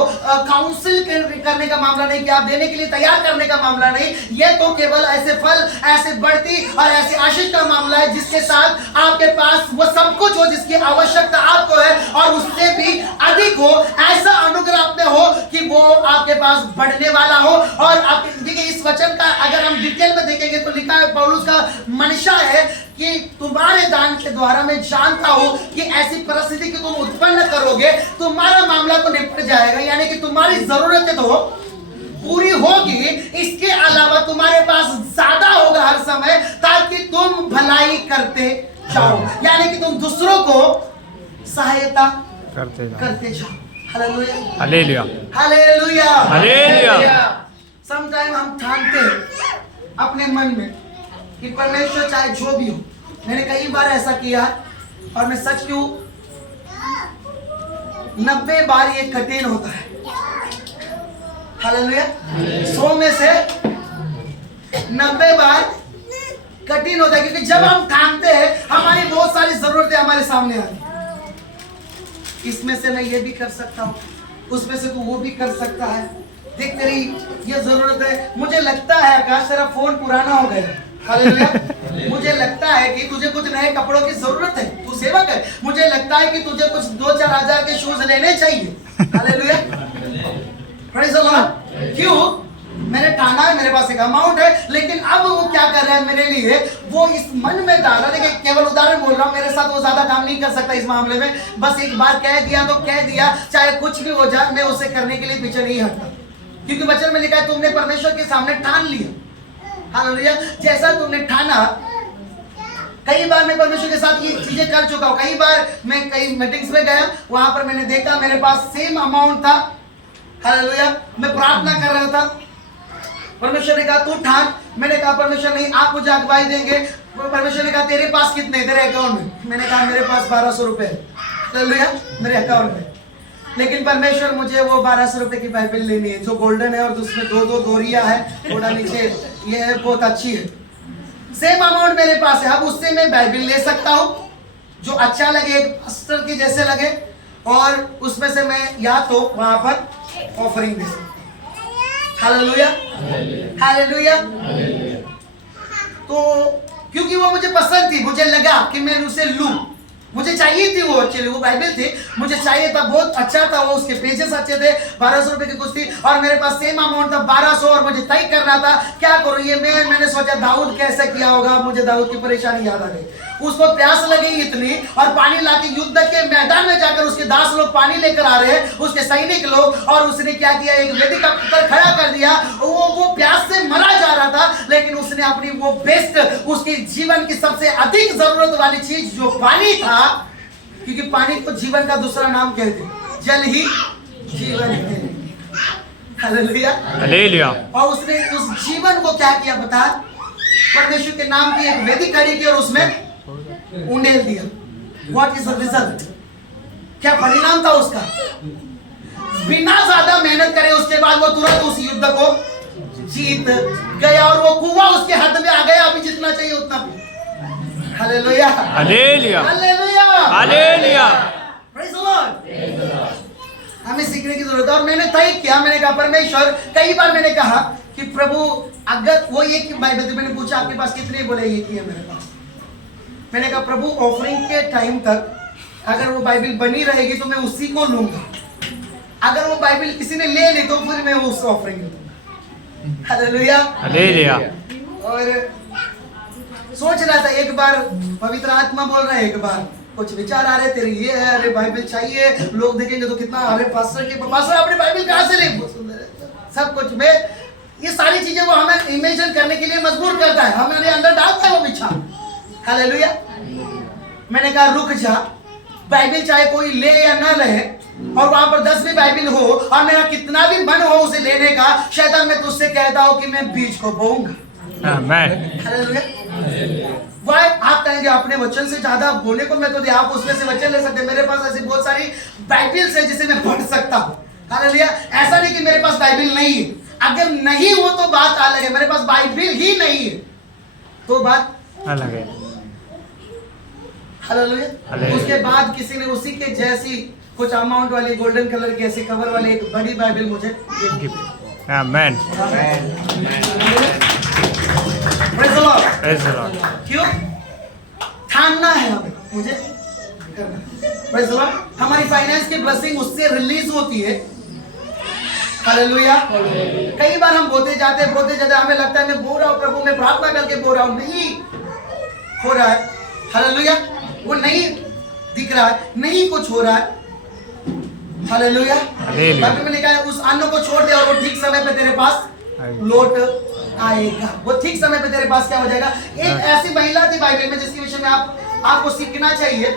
काउंसिल करने का मामला नहीं, कि आप देने के लिए तैयार करने का मामला नहीं। ये तो केवल ऐसे फल, ऐसे बढ़ती और ऐसे आशीष का मामला है जिसके साथ आपके पास वो सब कुछ हो जिसकी आवश्यकता आपको है, और उससे भी अधिक हो। ऐसा अनुग्रह आप में हो कि वो आपके पास बढ़ने वाला हो। और आप देखिए इस वचन का अगर हम डिटेल में देखेंगे तो लिखा है, पौलुस का मंशा है कि तुम्हारे दान के द्वारा मैं जानता हूं कि ऐसी परिस्थिति की तुम उत्पन्न करोगे, तुम्हारा मामला तो निपट जाएगा, यानी कि तुम्हारी जरूरतें तो पूरी होगी। इसके अलावा तुम्हारे पास ज्यादा होगा हर समय, ताकि तुम भलाई करते जाओ, यानी कि तुम दूसरों को सहायता करते जाओ। Hallelujah, hallelujah, hallelujah, hallelujah. Sometime हम ठानते हैं अपने मन में कि परमेश्वर चाहे जो भी हो। मैंने कई बार ऐसा किया और मैं सच क्यों, 90 बार ये कठिन होता है। हालेलुया, 100 में से 90 बार कठिन होता है, क्योंकि जब हम ठानते हैं हमारी बहुत सारी जरूरतें हमारे सामने आती हैं। इसमें से मैं ये भी कर सकता हूँ, उसमें से तू वो भी कर सकता है। देख तेरी ये जरूरत है, मुझे लगता है आकाश तेरा फोन पुराना हो गया। हालेलुया, मुझे लगता है कि तुझे कुछ नए कपड़ों की जरूरत है, तू सेवक है। मुझे लगता है कि तुझे कुछ 2-4 हजार के शूज लेने चाहिए। Hallelujah, praise the Lord. क्यों? मैंने ठाना है, मेरे पास एक अमाउंट है, लेकिन अब वो क्या कर रहा है मेरे लिए, वो इस मन में डाल रहा है। देखिए केवल उदाहरण बोल रहा हूँ, मेरे साथ वो ज्यादा काम नहीं कर सकता इस मामले में। बस एक बार कह दिया तो कह दिया, चाहे कुछ भी हो जाए, मैं उसे करने के लिए पीछे नहीं हटता, क्योंकि वचन में लिखा है तुमने परमेश्वर के सामने ठान लिया। हालेलुया, जैसा तुमने ठाना। कई बार मैं परमेश्वर के साथ ये चीजें कर चुका हूँ। कई बार मैं कई मीटिंग्स में गया, वहां पर मैंने देखा मेरे पास सेम अमाउंट था। हालेलुया, मैं प्रार्थना कर रहा था, परमेश्वर ने कहा तू ठान। मैंने कहा परमेश्वर नहीं, आप मुझे अगुवाई देंगे। परमेश्वर ने कहा तेरे पास कितने, तेरे अकाउंट में? मैंने कहा मेरे पास 1200 रुपए है मेरे अकाउंट में। लेकिन परमेश्वर मुझे वो 1200 रुपए की बाइबल लेनी है जो गोल्डन है और उसमें 2-2 दोरिया है, थोड़ा नीचे ये है, बहुत अच्छी है। सेम अमाउंट मेरे पास है, अब उससे मैं बाइबल ले सकता हूँ जो अच्छा लगे, एक पास्टर की जैसे लगे, और उसमें से मैं या तो वहां पर ऑफरिंग दे सकता हूँ। Hallelujah, hallelujah. तो क्योंकि वो मुझे पसंद थी, मुझे लगा कि मैं उसे लूं, मुझे चाहिए थी वो, एक्चुअली वो बाइबल थी, मुझे चाहिए था, बहुत अच्छा था वो, उसके पेजेस अच्छे थे, 1200 रुपए की कुछ थी, और मेरे पास सेम अमाउंट था 1200, और मुझे तय करना था क्या करूं। ये मैंने सोचा दाऊद कैसे किया होगा, मुझे दाऊद की परेशानी याद आ गई। उसको प्यास लगी इतनी, और पानी लाके युद्ध के मैदान में जाकर उसके दास लोग पानी लेकर आ रहे हैं, उसके सैनिक लोग, और उसने क्या किया, एक वेदी का पत्थर खड़ा कर दिया। वो प्यास से मरा जा रहा था, लेकिन उसने अपनी वो बेस्ट, उसके जीवन की सबसे अधिक जरूरत वाली चीज जो पानी था, क्योंकि पानी को जीवन का दूसरा नाम कहते हैं, जल ही जीवन है। Hallelujah, hallelujah. और उसने उस जीवन को क्या किया बता, परमेश्वर के नाम की एक वेदी खड़ी की और उसमें उंडेल दिया। व्हाट इज द रिजल्ट, क्या परिणाम था उसका? बिना ज्यादा मेहनत करे उसके बाद वो तुरंत उस युद्ध को जीत गया, और वो कुआं उसके हाथ में आ गया, अभी जितना चाहिए उतना P. Hallelujah, hallelujah, hallelujah, hallelujah, praise the Lord. हमें सीखने की जरूरत है। और मैंने तय किया, मैंने कहा परमेश्वर, कई बार मैंने कहा कि प्रभु अगर वो ये कि बाइबल, मैंने पूछा आपके पास कितने, बोले ये की है मेरे पास। मैंने कहा प्रभु ऑफरिंग के टाइम तक अगर वो बाइबल बनी रहेगी तो मैं उसी को लूंगा, अगर वो बाइबल किसी ने ले ली तो फिर मैं उसको ऑफरिंग दूंगा। Hallelujah, hallelujah. और सोच रहा था, एक बार पवित्र आत्मा बोल रहा है, एक बार कुछ विचार आ रहे तेरे, ये है, अरे बाइबल चाहिए, लोग देखेंगे तो कितना, अरे पास्टर अपनी बाइबल कहाँ से ले, बहुत सुंदर है सब कुछ। मैं ये सारी चीजें वो हमें इमेजिन करने के लिए मजबूर करता है, हमारे अंदर डालता है वो विचार। हालेलुया। मैंने कहा रुक जा, बाइबल चाहे कोई ले या ना ले, और वहां पर 10 भी बाइबल हो और मेरा कितना भी मन हो उसे लेने का, शैतान मैं तुझसे कहता हूं कि मैं बीज को बोऊंगा। आमेन। हालेलुया। वाह, आप कहेंगे अपने वचन से ज्यादा बोलने को मैं तो दे, आप उसमें से वचन ले सकते हैं। मेरे पास ऐसी बहुत सारी बाइबल्स है जिसे मैं पढ़ सकता हूं। हालेलुया। ऐसा नहीं कि मेरे पास बाइबल नहीं है, अगर नहीं हो तो बात अलग है, मेरे पास बाइबल ही नहीं है तो बात अलग है। हालेलुया। उसके बाद किसी ने उसी के जैसी कुछ अमाउंट वाली गोल्डन कलर की ऐसी कवर वाली एक बड़ी बाइबल मुझे amen. Praise the Lord. Praise the Lord. क्यों? थामना है हमें, मुझे करना। Praise the Lord. हमारी फाइनेंस की ब्लेसिंग उससे रिलीज होती है। हालेलुया। कई बार हम बोलते जाते हमें लगता है मैं बोल रहा हूँ प्रभु, मैं प्रार्थना करके बोल रहा हूँ, नहीं हो रहा है। हालेलुया। वो नहीं दिख रहा है, नहीं कुछ हो रहा है। हालेलुया। बाइबल में लिखा है उस अन्न को छोड़ दे और वो ठीक समय पे तेरे पास लौट आएगा। वो ठीक समय पे तेरे पास क्या हो जाएगा। एक ऐसी महिला थी बाइबल में जिसके विषय में आपको सीखना चाहिए,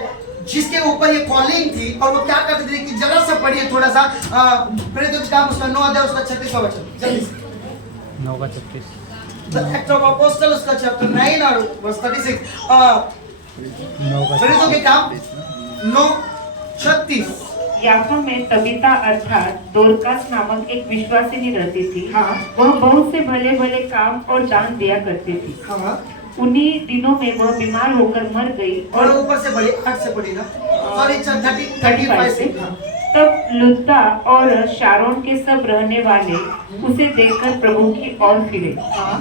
जिसके ऊपर ये कॉलिंग थी, और वो क्या करती थी कि जरा सा पढ़िए थोड़ा सा प्रेरितों के काम उसका 9 अध्याय उसका 36वां वचन जल्दी से। 9 का 36। The Act of Apostle उसका चैप्टर 9 और वर्स 36। प्रेरितों के काम 9:36। याफा में तबीता अर्थात दोरकास नामक एक विश्वासिनी रहती थी। हाँ। वह बहुत से भले भले काम और दान दिया करती थी। हाँ। उन्हीं दिनों में वह बीमार होकर मर गई और और ऊपर से बड़ी 8 से पढ़ेगा, सॉरी 35 से। हाँ। तब लुद्दा और शारोन के सब रहने वाले उसे देखकर प्रभु की ओर फिरे। हाँ।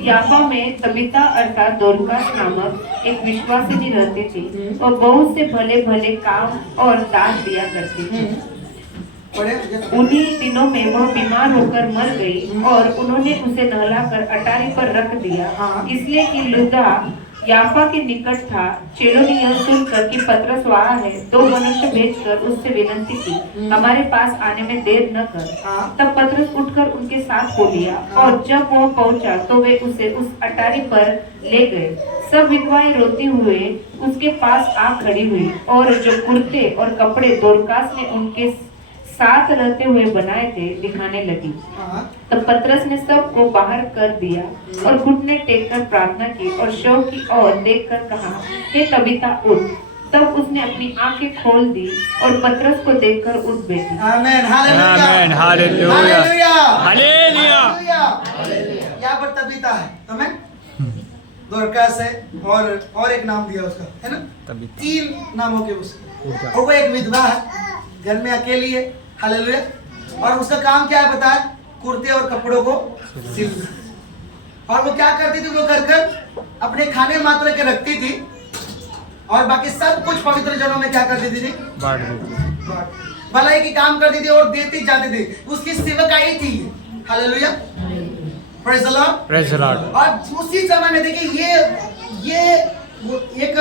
याफा में तबीता अर्थात दोरकास नामक एक विश्वासिनी रहती थी और बहुत से भले भले काम और दान दिया करती थी। पढ़े। उन्हीं दिनों में वह बीमार होकर मर गई और उन्होंने उसे नहलाकर अटारी पर रख दिया, हाँ। इसलिए कि लुद्दा याफा के निकट था। चेलों ने यह सुनकर कि पतरस वहाँ है, 2 मनुष्य भेजकर उससे विनती की, हमारे पास आने में देर न कर। हाँ। तब पतरस उठकर उनके साथ हो लिया, और जब वह पहुंचा तो वे उसे उस अटारी पर ले गए। सब विधवाएं रोती हुए उसके पास आ खड़ी हुई, और जो कुर्ते और कपड़े दोरकास ने उनके साथ रहते हुए बनाए थे दिखाने लगी। हाँ। तब पतरस ने सबको बाहर कर दिया और घुटने टेककर प्रार्थना की और शव की ओर देखकर कहा, हे तबीता उठ। तब उसने अपनी आंखें खोल दी और पतरस को देखकर उठ बैठी। आमेन। हालेलुया। आमेन। हालेलुया। हालेलुया। हालेलुया। यहाँ पर तबीता है, तो मैं दोरकास है और एक नाम दिया उसका, है ना, तबीता। 3 नामों के उसके, और वो एक विधवा है, घर में अकेली है। हालेलुया। और उसका काम क्या है बताया, कुर्ते और कपड़ों को सिलना। और वो क्या करती थी, वो कर अपने खाने मात्र के रखती थी, और बाकी सब कुछ पवित्र जनों में क्या करती थी, बांट देती। भलाई की काम करती थी और देती जाती थी। उसकी सेवकाई थी। Hallelujah. Praise the Lord. Praise the Lord. और उसी समय में देखिए ये एक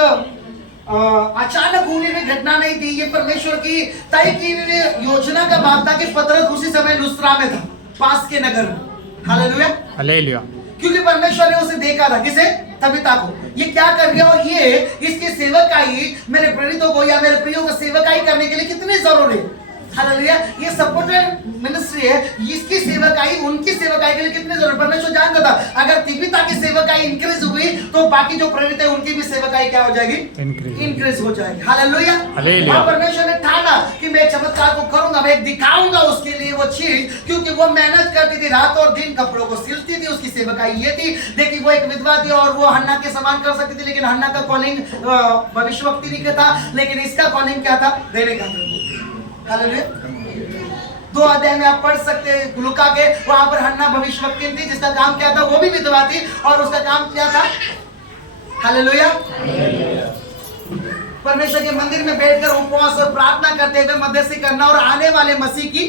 अचानक होने की घटना नहीं थी, ये परमेश्वर की तय की हुई योजना का भाग था कि पतरस उसी समय लुस्त्रा में था, पास के नगर में। हालेलुया। हालेलुया। क्योंकि परमेश्वर ने उसे देखा था, किसे, तबीता को, ये क्या कर रही है, और ये इसकी सेवकाई मेरे प्रेरितों को या मेरे प्रियों को सेवकाई करने के लिए कितनी जरूरी है। हालेलुया। ये सपोर्टेड मिनिस्ट्री है, इसकी सेवकाई उनकी सेवकाई के लिए कितनी जरूरी। परमेश्वर जानता था अगर तबीता की सेवकाई इंक्रीज हुई तो बाकी जो प्रेरित है उनकी भी सेवकाई क्या हो जाएगी, इंक्रीज हो जाएगी। हालेलुया। हालेलुया। परमेश्वर ने ठाना कि मैं चमत्कार को करूंगा, मैं दिखाऊंगा उसके लिए वो चीज, क्योंकि वो मेहनत करती थी, रात और दिन कपड़ों को सिलती थी। उसकी सेवकाई ये थी। देखिए वो एक विधवा थी और वो हन्ना के समान कर सकती थी, लेकिन हन्ना का कॉलिंग भविष्यवक्ति नहीं था, लेकिन इसका कॉलिंग क्या था, देने का था। हालेलुया। 2 अध्याय में आप पढ़ सकते हैं लूका के, वहां पर हन्ना भविष्यवक्ति थी जिसका काम क्या था, वो भी विधवा थी, और उसका काम क्या था, हालेलुया, परमेश्वर के मंदिर में बैठकर उपवास और प्रार्थना करते हुए मध्यस्थी करना और आने वाले मसीह की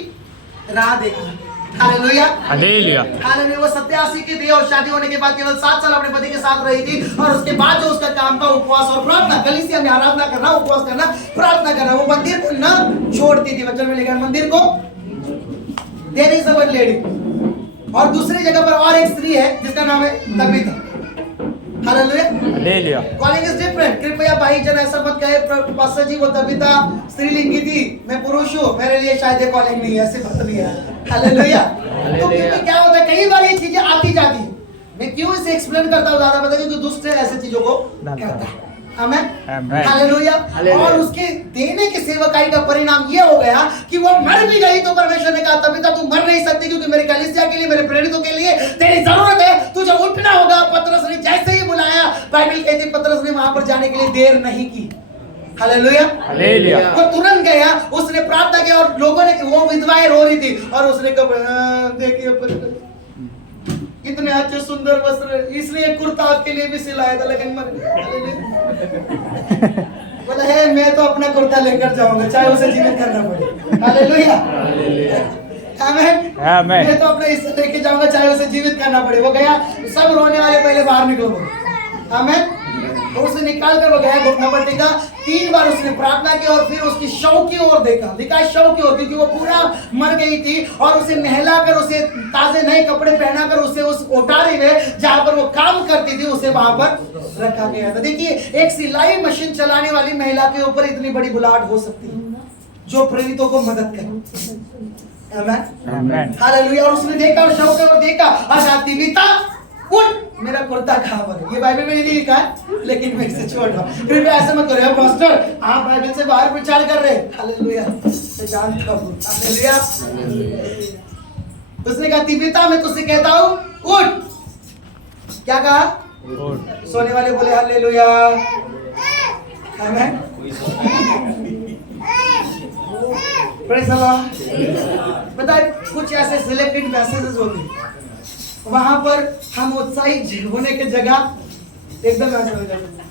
राह देखना। हालेलुया। हालेलुया। हालेलुया। वो 87 की थी और शादी होने के बाद केवल 7 साल अपने पति के साथ रही थी, और उसके बाद जो उसका काम था उपवास और प्रार्थना, कलीसिया में आराधना करना, उपवास करना, प्रार्थना करना। वो मंदिर को न छोड़ती थी। वचन में लिखा है मंदिर को, देयर इज अवर लेडी, और दूसरी जगह पर और एक स्त्री है जिसका नाम है Tabitha. Hallelujah. Hallelujah. Calling is different. कृपया भाई जन ऐसा मत कहे पास्टर जी वो तबीता स्त्रीलिंग की थी, मैं पुरुष हूँ, मेरे लिए शायद ये कॉलिंग नहीं है, ऐसे बात नहीं है। हालेलुया। तो क्योंकि क्या होता है कई बार ये चीजें आती जाती है, मैं क्यों इसे एक्सप्लेन करता हूँ ज्यादा पता, क्योंकि दुष्ट ऐसी चीजों को करता है। आमेन। हालेलुया। और उसके देने के सेवकाई का परिणाम ये हो गया कि वो मर भी गई तो परमेश्वर ने कहा तबीता तू मर नहीं सकती, क्योंकि मेरे कलीसिया के लिए, मेरे प्रेरितों के लिए तेरी जरूरत है, तुझे उठना होगा। पतरस ने जैसे ही बुलाया, बाइबल कहती पतरस ने वहां पर जाने के लिए देर नहीं की। हालेलुया। हालेलुया। वो तुरंत गया, उसने प्रार्थना किया और लोगों ने, वो विधवाएं रो रही थी और उसने कहा देखिए इतने अच्छे सुंदर वस्त्र, इसलिए कुर्ता आपके लिए भी सिलाया था लेकिन मर बोला है मैं तो अपना कुर्ता लेकर जाऊंगा चाहे उसे जीवित करना पड़े। हालेलुया। आमीन। आमीन। मैं तो अपना हिस्सा लेके जाऊंगा चाहे उसे जीवित करना पड़े। वो गया, सब रोने वाले पहले बाहर निकलो। आमीन। और उसे निकाल कर वो गया घुटना पर टेका, 3 बार उसने प्रार्थना की और फिर उसकी शव की ओर देखा। लिखा शव की ओर, क्योंकि वो पूरा मर गई थी, और उसे नहलाकर, उसे ताजे नए कपड़े पहनाकर उसे उस ओटारी में जहां पर वो काम करती थी उसे वहां पर रखा गया था। देखिए एक सिलाई मशीन चलाने वाली महिला के ऊपर इतनी बड़ी बुलाहट हो सकती है जो प्रेरितों को मदद करे। आमीन। आमीन। हालेलुया। और उसने देखा और शव के ओर देखा, आजादी बीता उठ, मेरा कुर्ता कहाँ पर है? ये बाइबल में नहीं लिखा है लेकिन मैं इसे छोड़ रहा हूँ। कृपया ऐसे मत करो पास्टर, आप बाइबल से बाहर प्रचार कर रहे हैं। हालेलुया। मैं जानता हूँ। हालेलुया। उसने कहा तिबिता मैं तुझसे कहता हूँ उठ। क्या कहा? सोने वाले बोले हालेलुया। आमीन। Praise the Lord. पता है कुछ ऐसे सिलेक्टेड मैसेजेस होते हैं वहां पर हम उत्साहित होने की जगह एकदम ऐसा हो जाता है।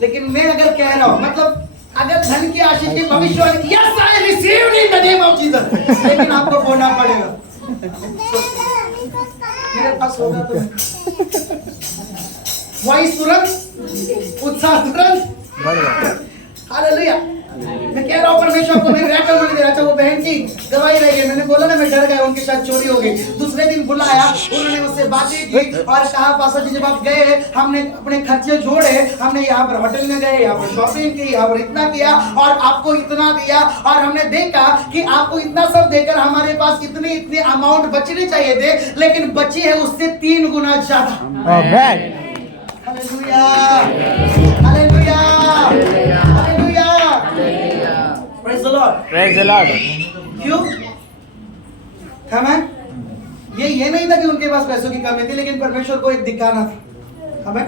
लेकिन मैं अगर कह रहा हूं, मतलब अगर धन की आशीष की भविष्यवाणी, yes I received in the name of Jesus, लेकिन आपको बोलना पड़ेगा। मेरे पास होगा तो वॉइस तुरंत, उत्साह तुरंत। हालेलुया। मैं कह रहा हूँ परमेश्वर को, मैंने रैपर बोल दिया। अच्छा वो बहन की गवाही रह गई, मैंने बोला ना मैं डर गया, उनके साथ चोरी हो गई। दूसरे दिन बुलाया, उन्होंने मुझसे बातें की और कहा पास्टर जी जब आप गए हमने अपने खर्चे जोड़े, हमने यहाँ पर होटल में गए, यहाँ पर शॉपिंग की, यहाँ पर इतना किया और आपको इतना दिया, और हमने देखा कि आपको इतना सब देकर हमारे पास इतनी अमाउंट बचनी चाहिए थे, लेकिन बची है उससे 3 गुना ज्यादा। आमीन। Hallelujah. Hallelujah. Hallelujah. Praise the Lord. Praise the Lord. क्यों? आमीन। ये नहीं था कि उनके पास पैसों की कमी थी, लेकिन परमेश्वर को एक दिखाना था। आमीन।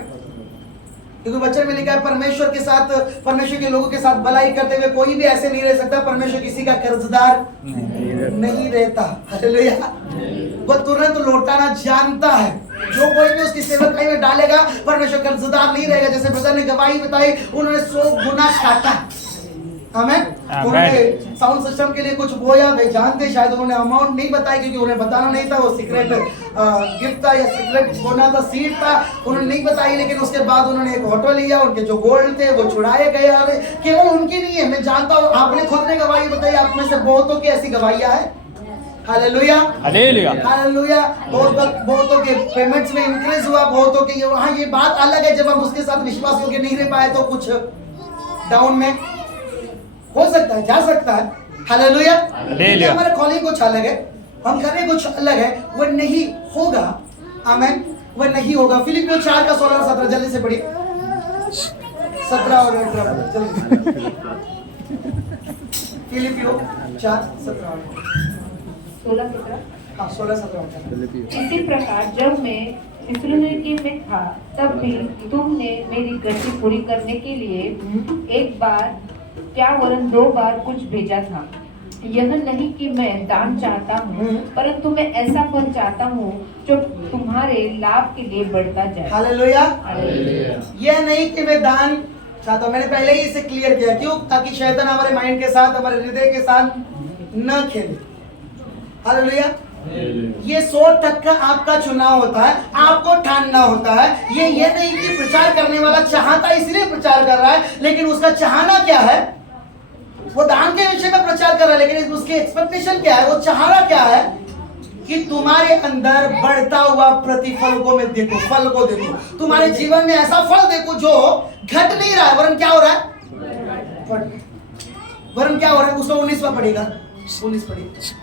क्योंकि वचन में लिखा है परमेश्वर के साथ, परमेश्वर के लोगों के साथ भलाई करते हुए कोई भी ऐसे नहीं रह सकता। परमेश्वर किसी का कर्जदार नहीं रहता। हालेलुया। वो तुरंत लौटाना जानता है। जो कोई भी उसकी सेवकाई में डालेगा परमेश्वर कर्जदार नहीं रहेगा। जैसे ब्रदर ने गवाही बताई, उन्होंने 100 गुना काटा। आमीन। उन्होंने साउंड सिस्टम के लिए कुछ बोया, वे जानते, शायद उन्होंने अमाउंट नहीं बताई क्योंकि उन्हें बताना नहीं था, वो सीक्रेट गिफ्ट था या सीक्रेट बोना था, सीट था, उन्होंने नहीं बताई। लेकिन उसके बाद उन्होंने एक ऑटो लिया, उनके जो गोल्ड थे वो छुड़ाए गए। और केवल उनकी नहीं है, मैं जानता हूँ आपने खुद ने गवाही बताई, आप में से बहुतों की ऐसी गवाहियां है। हालेलुया। हालेलुया। हालेलुया। बहुतों के पेमेंट्स में इंक्रीज हुआ, बहुतों के वहाँ ये बात अलग है जब हम उसके साथ विश्वास योग्य नहीं रह पाए तो कुछ डाउन में हो सकता है, जा सकता है। हालेलुया। हमारा कॉलिंग कुछ अलग है, हम कर रहे कुछ अलग है, वो नहीं होगा। आमीन। वो नहीं होगा। फिलिपियों 4 का 16 और 17 जल्दी से पढ़िए। 17 और 18 जल्दी। फिलिपियों 4 17 16-17। हाँ 16-17। इसी प्रकार जब मैं थिस्सलुनीके में था तब भी तुमने मेरी गति पूरी करने के लिए एक बार क्या वरन 2 बार कुछ भेजा था। यह नहीं कि मैं दान चाहता हूँ, परंतु मैं ऐसा फल चाहता हूँ जो तुम्हारे लाभ के लिए बढ़ता जाए। हालेलुया। यह नहीं कि मैं दान चाहता हूँ, मैंने पहले ही इसे क्लियर किया। क्यों? ताकि शैतान हमारे माइंड के साथ, हमारे हृदय के साथ न खेले। हालेलुया। ये 100% आपका चुनाव होता है, आपको ठानना होता है। ये नहीं कि प्रचार करने वाला चाहता इसलिए प्रचार कर रहा है, लेकिन उसका चाहना क्या है? वो दान के विषय में प्रचार कर रहा है, लेकिन उसकी एक्सपेक्टेशन क्या है, वो चाह रहा क्या है कि तुम्हारे अंदर बढ़ता हुआ प्रतिफल को मैं देखूं, फल को देखूं, तुम्हारे जीवन में ऐसा फल देखूं जो घट नहीं रहा है, वरन क्या हो रहा है, वरन क्या हो रहा है। उसका 19वां पढ़ेगा, 19 पढ़ेगा।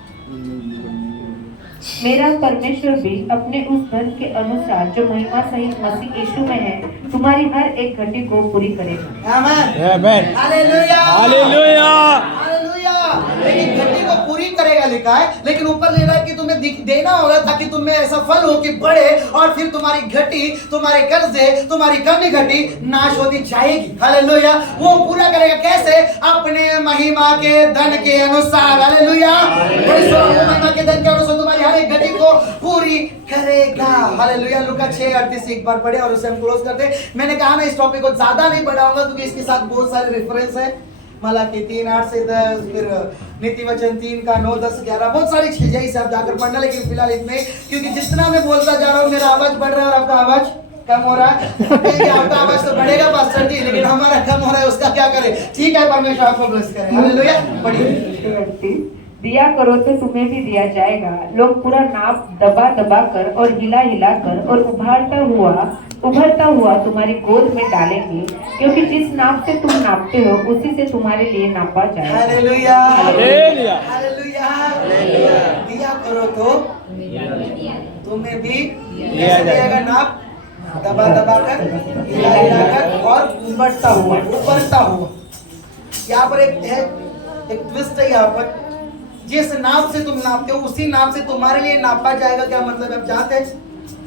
मेरा परमेश्वर भी अपने उस धन के अनुसार जो महिमा सहित मसीह यीशु में है तुम्हारी हर एक घटी को पूरी करेगा। आमीन, आमीन, हालेलुया, हालेलुया, हालेलुया। लेकिन घटी को पूरी करेगा लिखा है, लेकिन ऊपर लिखा है कि तुम्हें देना होगा ताकि तुम्हें ऐसा फल हो कि बढ़े, और फिर तुम्हारी घटी, तुम्हारे कर्जे, तुम्हारी कमी घटी नाश होती जाएगी। हालेलुया। वो पूरा करेगा कैसे? अपने महिमा के धन के अनुसार। हालेलुया। महिमा के धन के अनुसार तुम्हारी हर एक घटी को पूरी करेगा। हालेलुया। लूका 6:38 एक बार पढ़े और उसे हम क्लोज करते हैं। मैंने कहा ना इस टॉपिक को ज्यादा नहीं बढ़ाऊंगा क्योंकि इसके साथ बहुत सारे रेफरेंस है। मलाकी 3:8 से 10, फिर नीति वचन 3 का 9, 10, 11, बहुत सारी चीजें इसे आप जाकर पढ़ना, लेकिन फिलहाल इतने, क्योंकि जितना मैं बोलता जा रहा हूँ मेरा आवाज बढ़ रहा है और आपका आवाज कम हो रहा है। आपका आवाज तो बढ़ेगा पास्टर जी, लेकिन हमारा कम हो रहा है, उसका क्या करें? ठीक है, परमेश्वर आपको ब्लेस करे। हालेलुया। पढ़िए। दिया करो तो तुम्हें भी दिया जाएगा। लोग पूरा नाप दबा दबा कर और हिला हिला कर और उभरता हुआ तुम्हारी गोद में डालेंगे, क्योंकि जिस नाप से तुम नापते हो उसी से तुम्हारे लिए नापा जाएगा। Hallelujah, hallelujah, hallelujah. दिया करो तो तुम्हें भी दिया जाएगा, नाप दबा दबा कर, हिला हिला कर और उभरता हुआ। यहाँ पर एक ट्विस्ट है। यहाँ पर जिस नाप से तुम नापते हो उसी नाप से तुम्हारे लिए नापा जाएगा। क्या मतलब है? आप जानते हैं,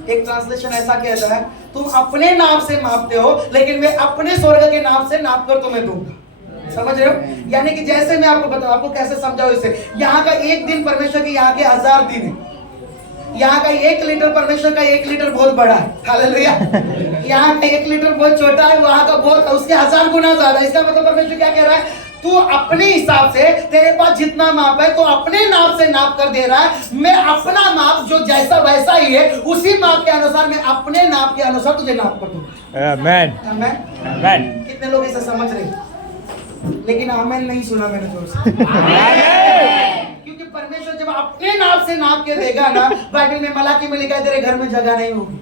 एक ट्रांसलेशन ऐसा कहता है, तुम अपने नाप से मापते हो, लेकिन मैं अपने स्वर्ग के नाप से नाप कर तुम्हें दूंगा। समझ रहे हो? यानी कि जैसे मैं आपको बताऊं, आपको कैसे समझाऊं इसे। यहाँ का एक दिन परमेश्वर के यहाँ के 1000 दिन है। यहाँ का 1 लीटर परमेश्वर का 1 लीटर बहुत बड़ा है। हालेलुया। यहाँ का 1 लीटर बहुत छोटा है, वहां का बहुत, उसके 1000 गुना ज्यादा। इसका मतलब परमेश्वर क्या कह रहा है? तू अपने हिसाब से, तेरे पास जितना माप है तो अपने नाप से नाप कर दे रहा है। मैं अपना माप जो जैसा वैसा ही है, उसी माप के अनुसार मैं अपने नाप के अनुसार तुझे नाप कर दूंगा। आमीन, आमीन, आमीन। कितने लोग इसे समझ रहे हैं? लेकिन आमीन नहीं सुना मैंने जोर से। क्योंकि परमेश्वर जब अपने नाप से नाप के देगा ना, बाइबल में मलाकी में लिखा है तेरे घर में जगह नहीं होगी।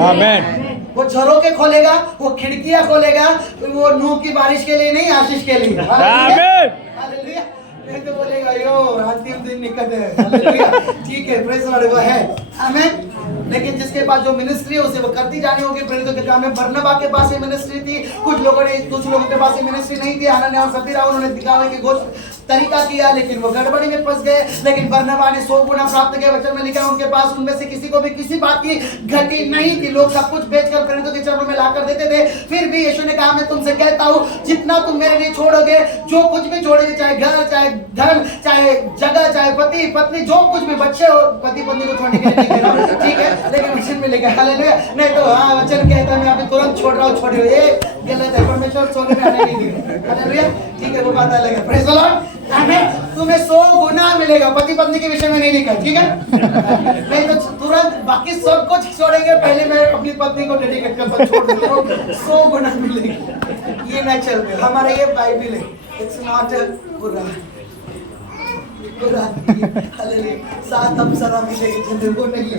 आमीन। वो झरोके खोलेगा, वो खिड़कियां खोलेगा, वो नूह की बारिश के लिए नहीं, आशीष के लिए। आमीन। हालेलुया। नहीं तो बोलेगा यो अंतिम दिन निकट है। हालेलुया। ठीक है, प्रेज लॉर्ड, वो है। आमीन। लेकिन जिसके पास जो मिनिस्ट्री है उसे वो करती जानी होगी। प्रेरितों के काम में बरनबा के पास ये मिनिस्ट्री थी, कुछ लोगों के पास ये मिनिस्ट्री नहीं थी। हनन्याह और सफीरा उन्होंने दिखावे की तरीका किया, लेकिन वो गड़बड़ी में फंस गए। लेकिन बरनबा ने 100 गुना प्राप्त किया। वचन में लिखा है उनके पास उनमें से किसी को भी किसी बात की घटी नहीं थी। लोग सब कुछ बेचकर प्रेरितों के चरणों में लाकर देते थे। फिर भी यीशु ने कहा मैं तुमसे कहता हूँ, जितना तुम मेरे लिए छोड़ोगे, जो कुछ भी छोड़ोगे, चाहे घर, चाहे धन, चाहे जगह, चाहे पति पत्नी, जो कुछ भी, बच्चे हो, पति पत्नी को छोड़ने के लिए नहीं कह रहा हूं, ठीक है, लेकिन वचन में लिखा है। हालेलुया। नहीं तो हाँ, वचन कहता है मैं अभी तुरंत छोड़ रहा हूँ, छोड़ रही हूँ, ये गलत है। परमेश्वर सोने में आने नहीं देगा। हालेलुया। ठीक है, वो बात अलग है। Praise the Lord. आमीन। तुम्हें 100 गुना मिलेगा। पति पत्नी के विषय में नहीं लिखा, ठीक है? नहीं तो तुरंत बाकी सब कुछ छोड़ेंगे, पहले मैं अपनी पत्नी को डेडिकेट करता छोड़ दूंगा, 100 गुना मिलेगी। ये ना चलते, हमारा ये बाइबल है। इट्स नॉट बुरा। हालेलुया। 7 अप्सरा मिलेगी, वो नहीं।